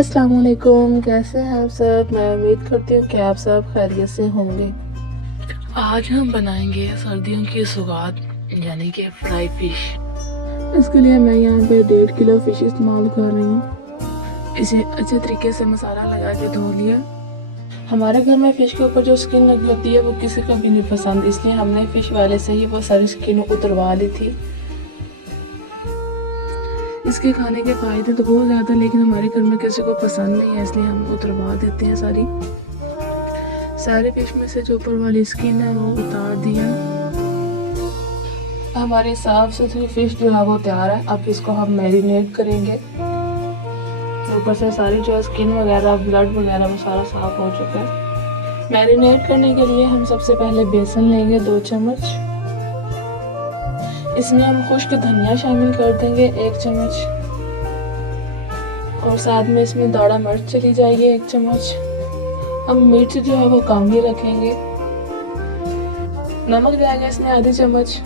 अस्सलाम वालेकुम, कैसे हैं आप सब। मैं उम्मीद करती हूँ कि आप सब खैरियत से होंगे। आज हम बनाएंगे सर्दियों की सौगात यानी कि फ्राई फिश। इसके लिए मैं यहाँ पे 1.5 किलो फिश इस्तेमाल कर रही हूँ। इसे अच्छे तरीके से मसाला लगा के धो लिया। हमारे घर में फ़िश के ऊपर जो स्किन लगी होती है वो किसी को भी नहीं पसंद, इसलिए हमने फ़िश वाले से ही वो सारी स्किन उतरवा ली थी। इसके खाने के फ़ायदे तो बहुत ज़्यादा, लेकिन हमारे घर में किसी को पसंद नहीं है, इसलिए हम उतरवा देते हैं सारे फिश में से जो ऊपर वाली स्किन है वो उतार दिया। हमारी साफ़ सुथरी फ़िश जो है वो तैयार है। अब इसको हम मैरिनेट करेंगे। ऊपर से सारी जो स्किन वगैरह, ब्लड वगैरह वो सारा साफ़ हो चुका है। मैरिनेट करने के लिए हम सबसे पहले बेसन लेंगे 2 चम्मच। इसमें हम खुश्क धनिया शामिल कर देंगे 1 चम्मच, और साथ में इसमें दाढ़ा मिर्च चली जाएगी 1 चम्मच। हम मिर्च जो है वो कम ही रखेंगे। नमक जाएगा इसमें आधी चम्मच,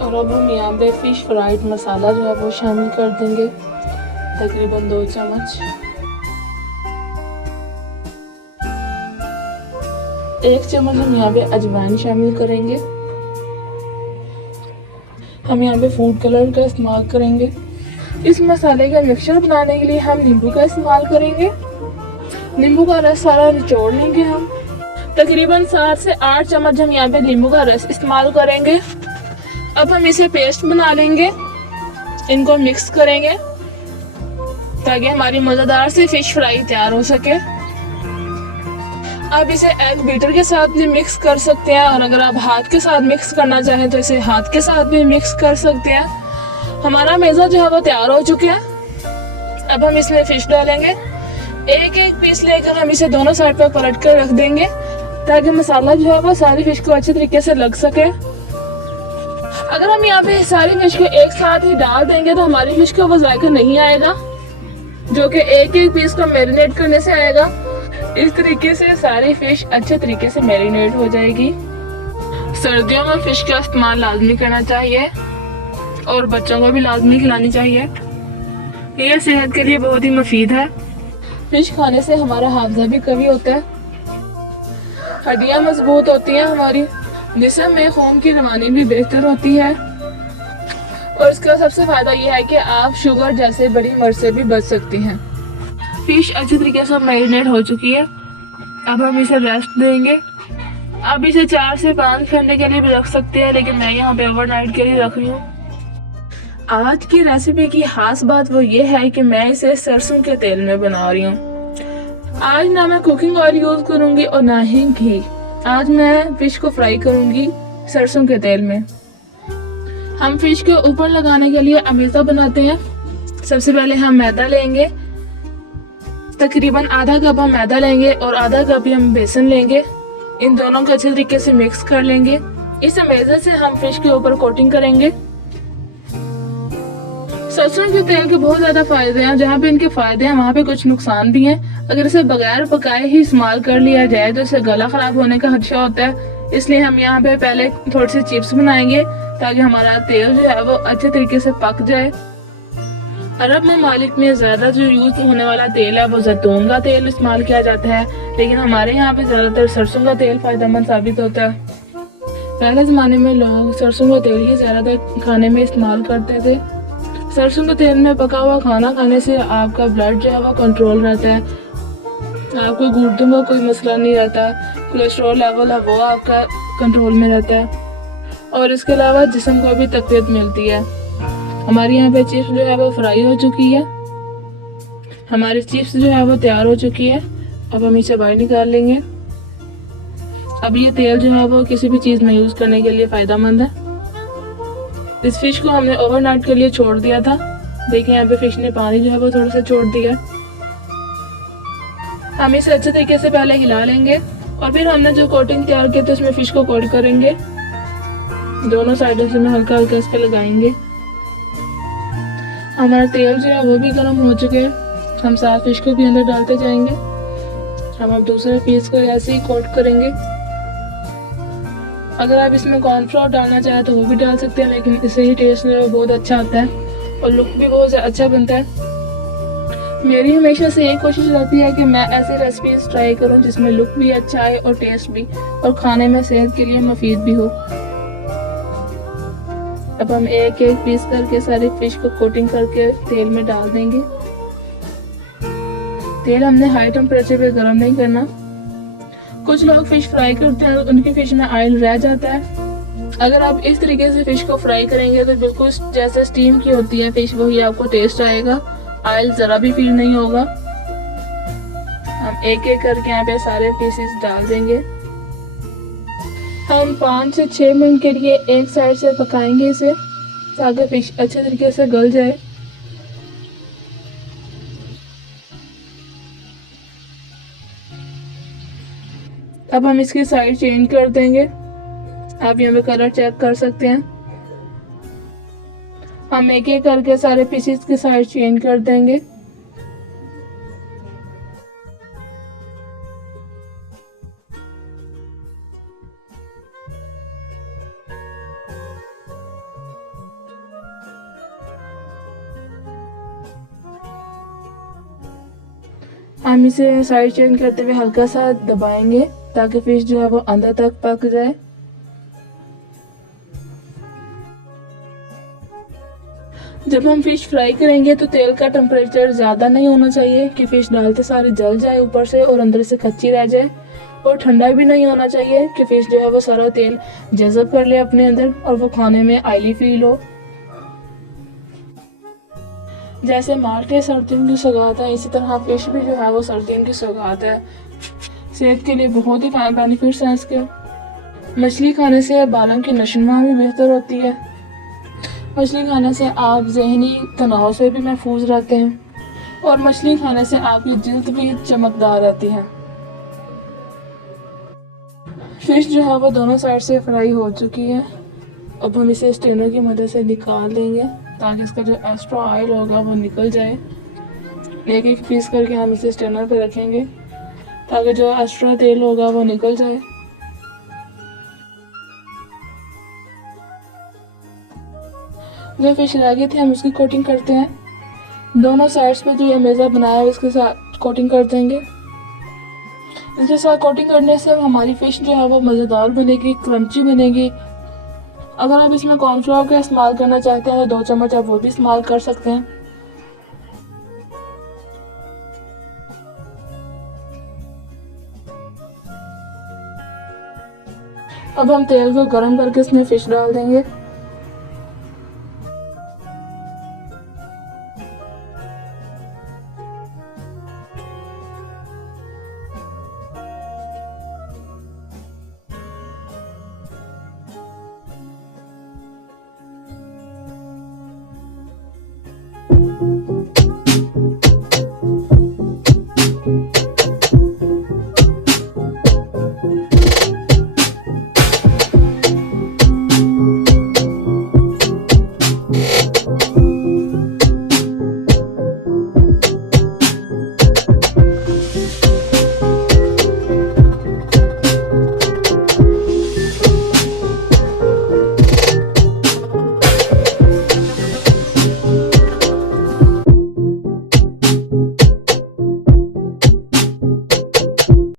और अब हम यहाँ पे फिश फ्राइड मसाला जो है वो शामिल कर देंगे तकरीबन 2 चम्मच। 1 चम्मच हम यहाँ पे अजवाइन शामिल करेंगे। हम यहाँ पे फूड कलर का इस्तेमाल करेंगे। इस मसाले का मिक्सचर बनाने के लिए हम नींबू का इस्तेमाल करेंगे। नींबू का रस सारा निचोड़ लेंगे हम। तकरीबन 7 से 8 चम्मच हम यहाँ पे नींबू का रस इस्तेमाल करेंगे। अब हम इसे पेस्ट बना लेंगे। इनको मिक्स करेंगे ताकि हमारी मज़ेदार सी फिश फ्राई तैयार हो सके। आप इसे एग बीटर के साथ भी मिक्स कर सकते हैं, और अगर आप हाथ के साथ मिक्स करना चाहें तो इसे हाथ के साथ भी मिक्स कर सकते हैं। हमारा मेज़ा जो है वो तैयार हो चुके हैं। अब हम इसमें फिश डालेंगे। एक पीस लेकर हम इसे दोनों साइड पर पलट कर रख देंगे ताकि मसाला जो है वो सारी फिश को अच्छे तरीके से लग सके। अगर हम यहाँ पे सारी फिश को एक साथ ही डाल देंगे तो हमारी फिश को वो जायका नहीं आएगा, जो कि एक पीस को मैरिनेट करने से आएगा। इस तरीके से सारी फिश अच्छे तरीके से मैरिनेट हो जाएगी। सर्दियों में फिश का इस्तेमाल लाजमी करना चाहिए, और बच्चों को भी लाजमी खिलानी चाहिए। ये सेहत के लिए बहुत ही मुफीद है। फिश खाने से हमारा हाफजा भी कवी होता है, हड्डियां मजबूत होती हैं हमारी, जिस्म में खून की रवानी भी बेहतर होती है, और इसका सबसे फायदा ये है कि आप शुगर जैसे बड़ी मर्ज से भी बच सकती हैं। फिश अच्छी तरीके से मैरिनेट हो चुकी है। अब हम इसे रेस्ट देंगे। अब इसे 4 से 5 घंटे के लिए भी रख सकते हैं, लेकिन मैं यहाँ पे ओवरनाइट के लिए रख रही हूँ। आज की रेसिपी की खास बात वो ये है कि मैं इसे सरसों के तेल में बना रही हूँ। आज ना मैं कुकिंग ऑयल यूज करूंगी और ना ही घी। आज मैं फिश को फ्राई करूंगी सरसों के तेल में। हम फिश के ऊपर लगाने के लिए अमीज़ा बनाते हैं। सबसे पहले हम मैदा लेंगे, तकरीबन आधा कप हम मैदा लेंगे और आधा कप ही हम बेसन लेंगे। इन दोनों को अच्छे तरीके से मिक्स कर लेंगे। इस अमेज़ा से हम फिश के ऊपर कोटिंग करेंगे। सरसों के तेल के बहुत ज्यादा फायदे हैं। जहाँ पे इनके फायदे हैं वहाँ पे कुछ नुकसान भी हैं। अगर इसे बगैर पकाए ही इस्तेमाल कर लिया जाए तो इसे गला खराब होने का खदशा होता है। इसलिए हम यहाँ पे पहले थोड़ी सी चिप्स बनाएंगे ताकि हमारा तेल जो है वो अच्छे तरीके से पक जाए। अरब ममालिक में ज्यादा जो यूज होने वाला तेल है वो जैतून का तेल इस्तेमाल किया जाता है, लेकिन हमारे यहाँ पे ज्यादातर सरसों का तेल फायदेमंद साबित होता है। पहले जमाने में लोग सरसों का तेल ही ज्यादातर खाने में इस्तेमाल करते थे। सरसों के तेल में पका हुआ खाना खाने से आपका ब्लड जो है वो कंट्रोल रहता है, आपको गुर्दों का कोई मसला नहीं रहता, कोलेस्ट्रॉल लेवल है वो आपका कंट्रोल में रहता है, और इसके अलावा जिस्म को भी तकवीत मिलती है। हमारी यहाँ पे चिप्स जो है वो फ्राई हो चुकी है। हमारी चिप्स जो है वो तैयार हो चुकी है। अब हम इसे बाहर निकाल लेंगे। अब ये तेल जो है वो किसी भी चीज़ में यूज़ करने के लिए फ़ायदेमंद है। इस फिश को हमने ओवरनाइट के लिए छोड़ दिया था। देखिए यहाँ पे फिश ने पानी जो है वो थोड़ा सा छोड़ दिया। हम इसे अच्छे तरीके से पहले हिला लेंगे, और फिर हमने जो कोटिंग तैयार की थी उसमें फिश को कोट करेंगे। दोनों साइडों से हल्का हल्का इस पे लगाएंगे। हमारा तेल जो है वो भी गर्म हो चुके हैं। हम साथ फिश को भी अंदर डालते जाएंगे। हम अब दूसरे पीस को ऐसे ही कोट करेंगे। अगर आप इसमें कॉर्नफ्लोर डालना चाहें तो वो भी डाल सकते हैं, लेकिन इससे ही टेस्ट जो है बहुत अच्छा आता है और लुक भी बहुत अच्छा बनता है। मेरी हमेशा से ये कोशिश रहती है कि मैं ऐसी रेसिपीज ट्राई करूं जिसमें लुक भी अच्छा आए और टेस्ट भी, और खाने में सेहत के लिए मुफीद भी हो। अब हम एक एक पीस करके सारी फिश को कोटिंग करके तेल में डाल देंगे। तेल हमने हाई टेम्परेचर पे गर्म नहीं करना। कुछ लोग फिश फ्राई करते हैं, उनकी फिश में ऑयल रह जाता है। अगर आप इस तरीके से फिश को फ्राई करेंगे तो बिल्कुल जैसे स्टीम की होती है फिश, वही आपको टेस्ट आएगा, ऑयल जरा भी फील नहीं होगा। हम एक एक करके यहाँ पे सारे पीसेस डाल देंगे। हम 5 से 6 मिनट के लिए एक साइड से पकाएंगे इसे, ताकि फिश अच्छे तरीके से गल जाए। अब हम इसकी साइड चेंज कर देंगे। आप यहाँ पे कलर चेक कर सकते हैं। हम एक एक करके सारे पीसेस की साइड चेंज कर देंगे। हम इसे साइड चेंज करते हुए हल्का सा दबाएंगे ताकि फिश जो है वो अंदर तक पक जाए। जब हम फिश फ्राई करेंगे तो तेल का टेम्परेचर ज़्यादा नहीं होना चाहिए कि फिश डालते सारे जल जाए ऊपर से और अंदर से कच्ची रह जाए, और ठंडा भी नहीं होना चाहिए कि फिश जो है वो सारा तेल जज़ब कर ले अपने अंदर और वो खाने में ऑयली फील हो। जैसे माल्टे सर्दियों की सौगात है, इसी तरह फिश भी जो है वो सर्दियों की सौगात है। सेहत के लिए बहुत ही बेनिफिट्स हैं इसके। मछली खाने से बालों की नशोनुमा भी बेहतर होती है। मछली खाने से आप जहनी तनाव से भी महफूज रहते हैं, और मछली खाने से आपकी जिल्द भी चमकदार रहती है। फिश जो है वो दोनों साइड से फ्राई हो चुकी है। अब हम इसे स्ट्रेनर की मदद से निकाल लेंगे ताकि इसका जो एक्स्ट्रा ऑयल होगा वो निकल जाए। एक एक पीस करके हम इसे स्ट्रेनर पे रखेंगे ताकि जो एक्स्ट्रा तेल होगा वो निकल जाए। जो फिश रह गई थी हम उसकी कोटिंग करते हैं। दोनों साइड्स पे जो ये मेज़ा बनाया है इसके साथ कोटिंग कर देंगे। इसके साथ कोटिंग करने से हमारी फिश जो है वो मज़ेदार बनेगी, क्रंची बनेगी। अगर आप इसमें कॉर्नफ्लोर का इस्तेमाल करना चाहते हैं तो 2 चम्मच आप वो भी इस्तेमाल कर सकते हैं। अब हम तेल को गर्म करके इसमें फिश डाल देंगे।